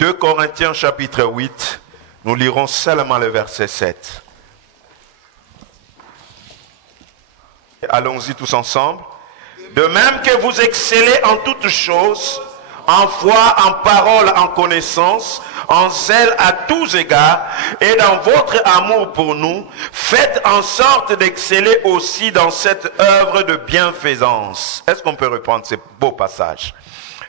2 Corinthiens chapitre 8, nous lirons seulement le verset 7. Allons-y tous ensemble. De même que vous excellez en toutes choses, en foi, en parole, en connaissance, en zèle à tous égards, et dans votre amour pour nous, faites en sorte d'exceller aussi dans cette œuvre de bienfaisance. Est-ce qu'on peut reprendre ce beau passage?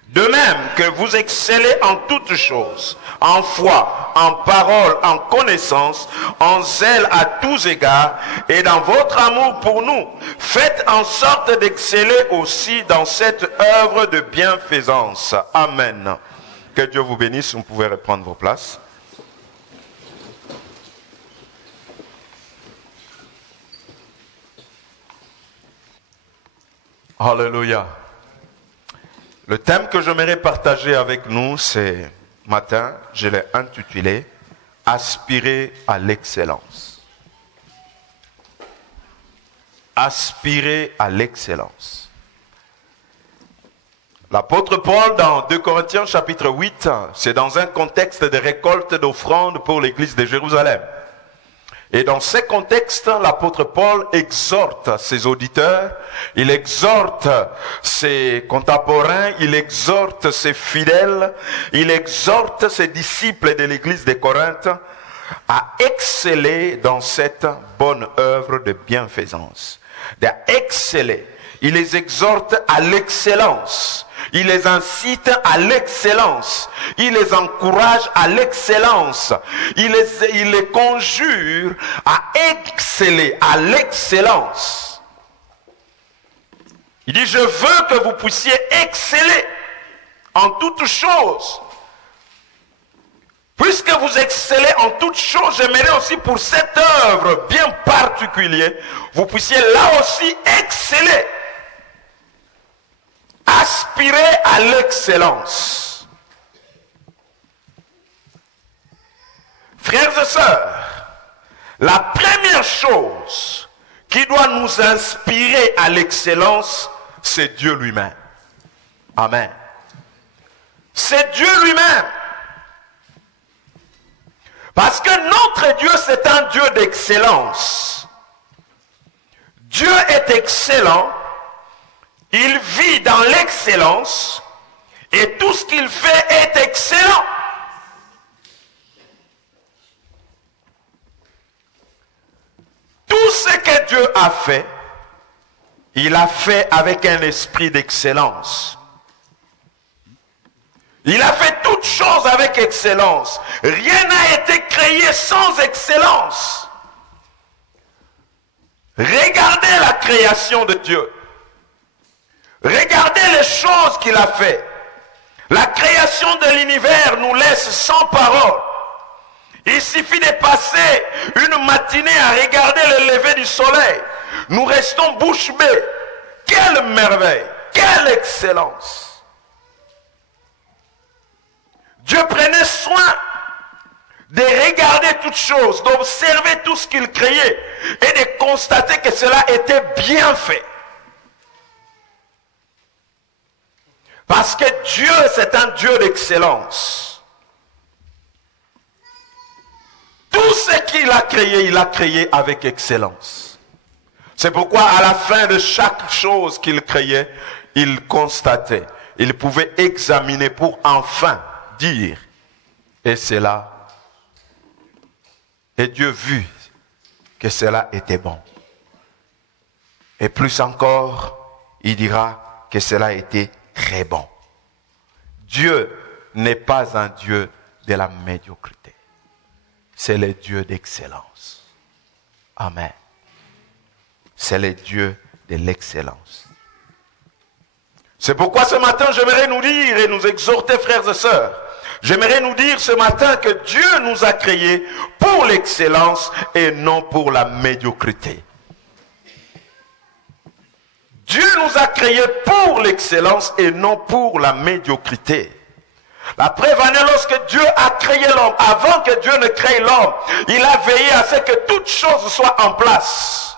De même que vous excellez en toutes choses, en foi, en parole, en connaissance, en zèle à tous égards, et dans votre amour pour nous, faites en sorte d'exceller aussi dans cette œuvre de bienfaisance. Amen. Que Dieu vous bénisse, vous pouvez reprendre vos places. Alléluia. Le thème que j'aimerais partager avec nous, c'est, matin, je l'ai intitulé « Aspirer à l'excellence ». Aspirer à l'excellence. L'apôtre Paul, dans 2 Corinthiens chapitre 8, c'est dans un contexte de récolte d'offrandes pour l'église de Jérusalem. Et dans ce contexte, l'apôtre Paul exhorte ses auditeurs, il exhorte ses contemporains, il exhorte ses fidèles, il exhorte ses disciples de l'église de Corinthe à exceller dans cette bonne œuvre de bienfaisance. À exceller. Il les exhorte à l'excellence. Il les incite à l'excellence. Il les encourage à l'excellence. Il les conjure à exceller, à l'excellence. Il dit, je veux que vous puissiez exceller en toutes choses. Puisque vous excellez en toutes choses, j'aimerais aussi pour cette œuvre bien particulière, vous puissiez là aussi exceller. Aspirer à l'excellence. Frères et sœurs, la première chose qui doit nous inspirer à l'excellence, c'est Dieu lui-même. Amen. C'est Dieu lui-même. Parce que notre Dieu, c'est un Dieu d'excellence. Dieu est excellent. Il vit dans l'excellence et tout ce qu'il fait est excellent. Tout ce que Dieu a fait, il a fait avec un esprit d'excellence. Il a fait toutes choses avec excellence. Rien n'a été créé sans excellence. Regardez la création de Dieu. Regardez les choses qu'il a fait. La création de l'univers nous laisse sans parole. Il suffit de passer une matinée à regarder le lever du soleil. Nous restons bouche bée. Quelle merveille, quelle excellence. Dieu prenait soin de regarder toutes choses, d'observer tout ce qu'il créait et de constater que cela était bien fait. Parce que Dieu, c'est un Dieu d'excellence. Tout ce qu'il a créé, il a créé avec excellence. C'est pourquoi à la fin de chaque chose qu'il créait, il constatait, il pouvait examiner pour enfin dire, et c'est là, et Dieu vit que cela était bon. Et plus encore, il dira que cela était très bon. Dieu n'est pas un Dieu de la médiocrité. C'est le Dieu d'excellence. Amen. C'est le Dieu de l'excellence. C'est pourquoi ce matin, j'aimerais nous dire et nous exhorter, frères et sœurs, j'aimerais nous dire ce matin que Dieu nous a créés pour l'excellence et non pour la médiocrité. Dieu nous a créés pour l'excellence et non pour la médiocrité. La preuve en est lorsque Dieu a créé l'homme, avant que Dieu ne crée l'homme, il a veillé à ce que toutes choses soient en place.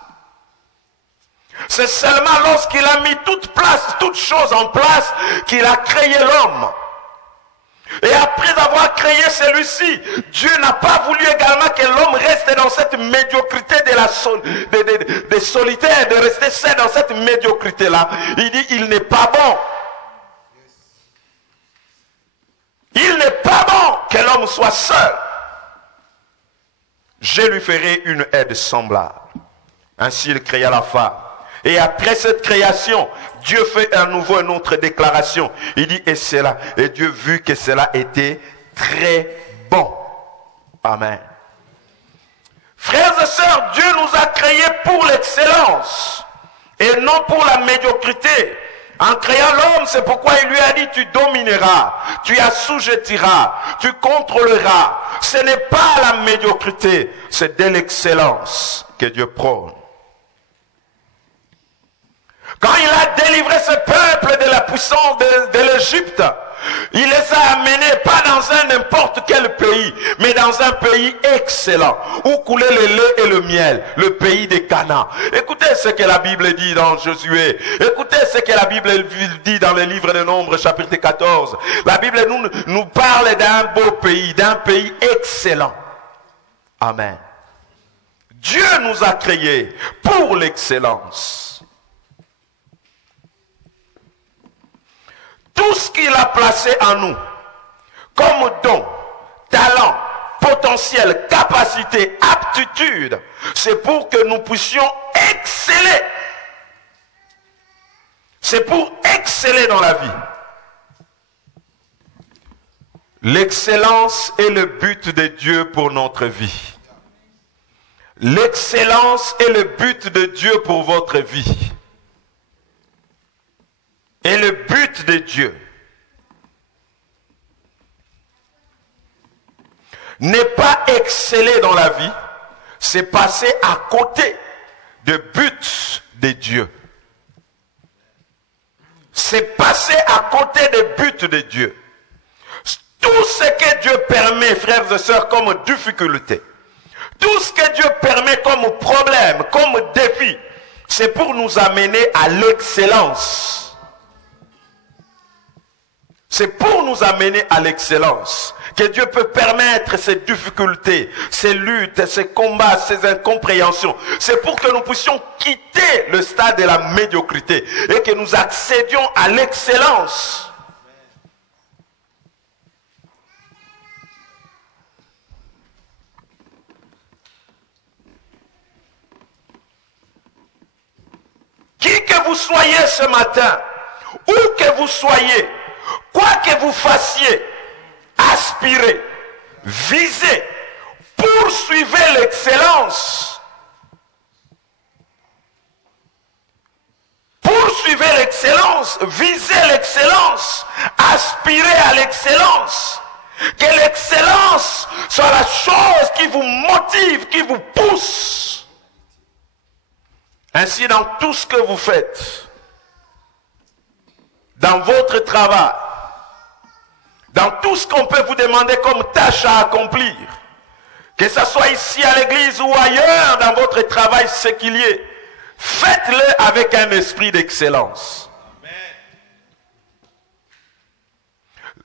C'est seulement lorsqu'il a mis toutes choses en place qu'il a créé l'homme. Et après avoir créé celui-ci. Dieu n'a pas voulu également que l'homme reste dans cette médiocrité de solitaire, de rester seul dans cette médiocrité-là. Il dit, il n'est pas bon. Il n'est pas bon que l'homme soit seul. Je lui ferai une aide semblable. Ainsi il créa la femme. Et après cette création, Dieu fait à nouveau une autre déclaration. Il dit, et cela, et Dieu vit que cela était très bon. Amen. Frères et sœurs, Dieu nous a créés pour l'excellence et non pour la médiocrité. En créant l'homme, c'est pourquoi il lui a dit, tu domineras, tu assujettiras, tu contrôleras. Ce n'est pas la médiocrité, c'est de l'excellence que Dieu prône. Quand il a délivré ce peuple de la puissance de l'Égypte, il les a amenés pas dans un n'importe quel pays, mais dans un pays excellent, où coulait le lait et le miel, le pays des Canaan. Écoutez ce que la Bible dit dans Josué. Écoutez ce que la Bible dit dans le livre de Nombres, chapitre 14. La Bible nous parle d'un beau pays, d'un pays excellent. Amen. Dieu nous a créés pour l'excellence. Tout ce qu'il a placé en nous, comme don, talent, potentiel, capacité, aptitude, c'est pour que nous puissions exceller. C'est pour exceller dans la vie. L'excellence est le but de Dieu pour notre vie. L'excellence est le but de Dieu pour votre vie. Et le but de Dieu n'est pas exceller dans la vie, c'est passer à côté du but de Dieu. C'est passer à côté des buts de Dieu. Tout ce que Dieu permet, frères et sœurs, comme difficulté, tout ce que Dieu permet comme problème, comme défi, c'est pour nous amener à l'excellence. C'est pour nous amener à l'excellence que Dieu peut permettre ces difficultés, ces luttes, ces combats, ces incompréhensions. C'est pour que nous puissions quitter le stade de la médiocrité et que nous accédions à l'excellence. Qui que vous soyez ce matin, où que vous soyez, quoi que vous fassiez, aspirez, visez, poursuivez l'excellence. Poursuivez l'excellence, visez l'excellence, aspirez à l'excellence. Que l'excellence soit la chose qui vous motive, qui vous pousse. Ainsi, dans tout ce que vous faites, dans votre travail, dans tout ce qu'on peut vous demander comme tâche à accomplir, que ce soit ici à l'église ou ailleurs dans votre travail séculier, faites-le avec un esprit d'excellence.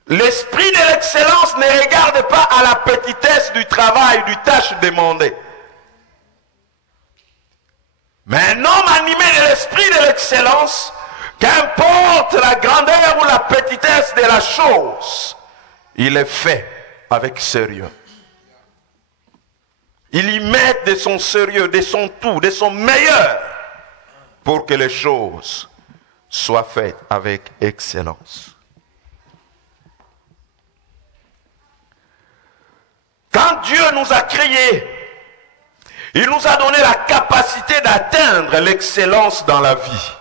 L'esprit de l'excellence ne regarde pas à la petitesse du travail, du tâche demandée. Mais un homme animé de l'esprit de l'excellence, qu'importe la grandeur ou la petitesse de la chose, il est fait avec sérieux. Il y met de son sérieux, de son tout, de son meilleur, pour que les choses soient faites avec excellence. Quand Dieu nous a créés, il nous a donné la capacité d'atteindre l'excellence dans la vie.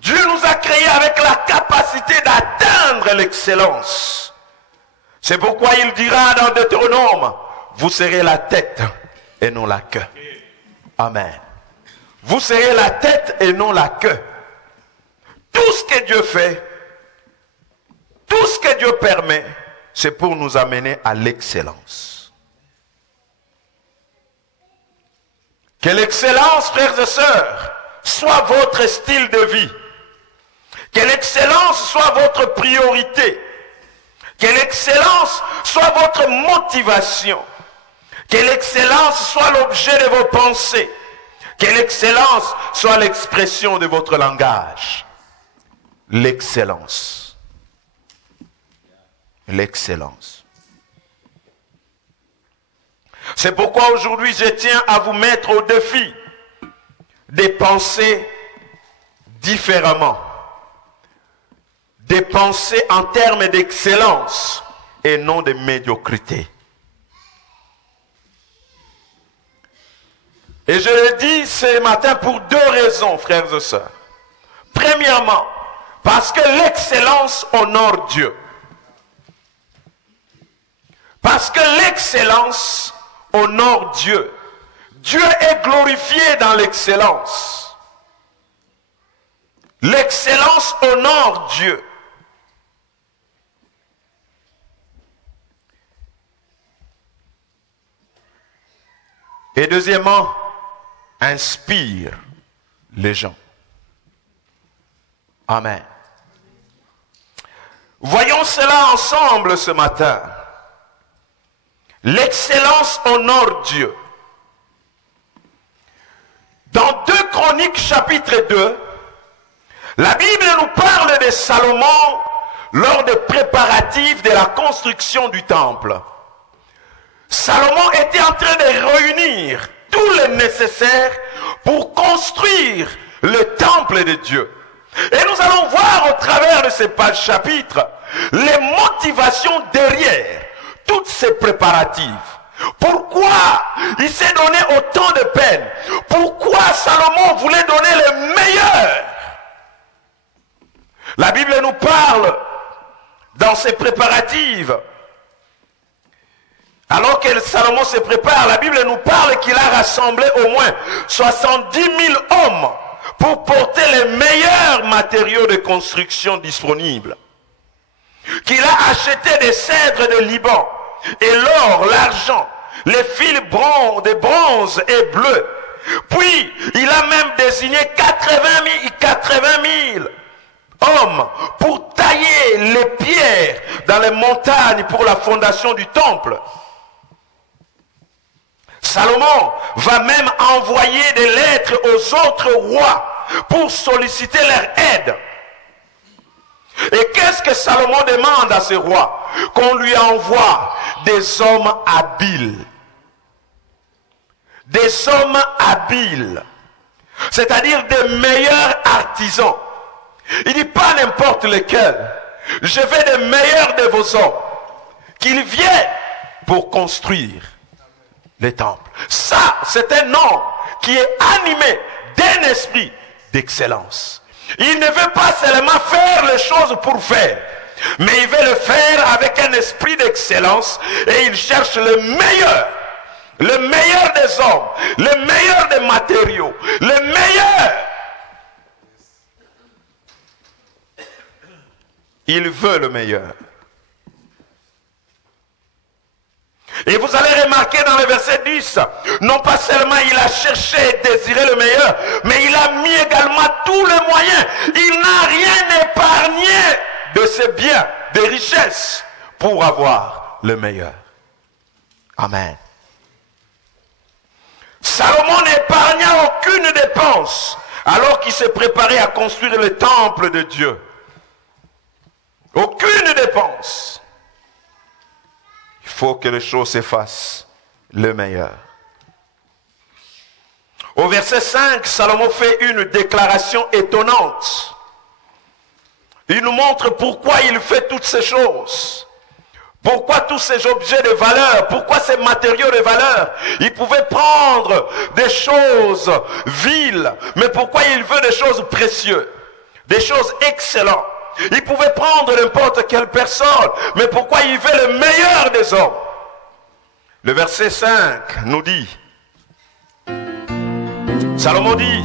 Dieu nous a créés avec la capacité d'atteindre l'excellence. C'est pourquoi il dira dans Deutéronome, vous serez la tête et non la queue. Amen. Vous serez la tête et non la queue. Tout ce que Dieu fait, tout ce que Dieu permet, c'est pour nous amener à l'excellence. Que l'excellence, frères et sœurs, soit votre style de vie. Que l'excellence soit votre priorité. Que l'excellence soit votre motivation. Que l'excellence soit l'objet de vos pensées. Que l'excellence soit l'expression de votre langage. L'excellence. L'excellence. C'est pourquoi aujourd'hui je tiens à vous mettre au défi de penser différemment. De penser en termes d'excellence et non de médiocrité. Et je le dis ce matin pour deux raisons, frères et sœurs. Premièrement, parce que l'excellence honore Dieu. Parce que l'excellence honore Dieu. Dieu est glorifié dans l'excellence. L'excellence honore Dieu. Et deuxièmement, inspire les gens. Amen. Voyons cela ensemble ce matin. L'excellence honore Dieu. Dans 2 Chroniques chapitre 2, la Bible nous parle de Salomon lors des préparatifs de la construction du temple. Salomon était en train de réunir tout le nécessaire pour construire le temple de Dieu. Et nous allons voir au travers de ces pages chapitres les motivations derrière toutes ces préparatifs. Pourquoi il s'est donné autant de peine? Pourquoi Salomon voulait donner le meilleur? La Bible nous parle dans ses préparatifs. Alors que Salomon se prépare, la Bible nous parle qu'il a rassemblé au moins 70 000 hommes pour porter les meilleurs matériaux de construction disponibles. Qu'il a acheté des cèdres de Liban, et l'or, l'argent, les fils de bronze et bleu. Puis, il a même désigné 80 000 hommes pour tailler les pierres dans les montagnes pour la fondation du temple. Salomon va même envoyer des lettres aux autres rois pour solliciter leur aide. Et qu'est-ce que Salomon demande à ces rois? Qu'on lui envoie des hommes habiles. Des hommes habiles. C'est-à-dire des meilleurs artisans. Il dit pas n'importe lesquels. Je veux des meilleurs de vos hommes. Qu'ils viennent pour construire les temples. Ça, c'est un homme qui est animé d'un esprit d'excellence. Il ne veut pas seulement faire les choses pour faire, mais il veut le faire avec un esprit d'excellence et il cherche le meilleur des hommes, le meilleur des matériaux, le meilleur. Il veut le meilleur. Et vous allez remarquer dans le verset 10, non pas seulement il a cherché et désiré le meilleur, mais il a mis également tous les moyens. Il n'a rien épargné de ses biens, des richesses, pour avoir le meilleur. Amen. Salomon n'épargna aucune dépense alors qu'il s'est préparé à construire le temple de Dieu. Aucune dépense. Il faut que les choses se fassent le meilleur. Au verset 5, Salomon fait une déclaration étonnante. Il nous montre pourquoi il fait toutes ces choses. Pourquoi tous ces objets de valeur? Pourquoi ces matériaux de valeur? Il pouvait prendre des choses viles, mais pourquoi il veut des choses précieuses? Des choses excellentes. Il pouvait prendre n'importe quelle personne, mais pourquoi il veut le meilleur des hommes? Le verset 5 nous dit, Salomon dit,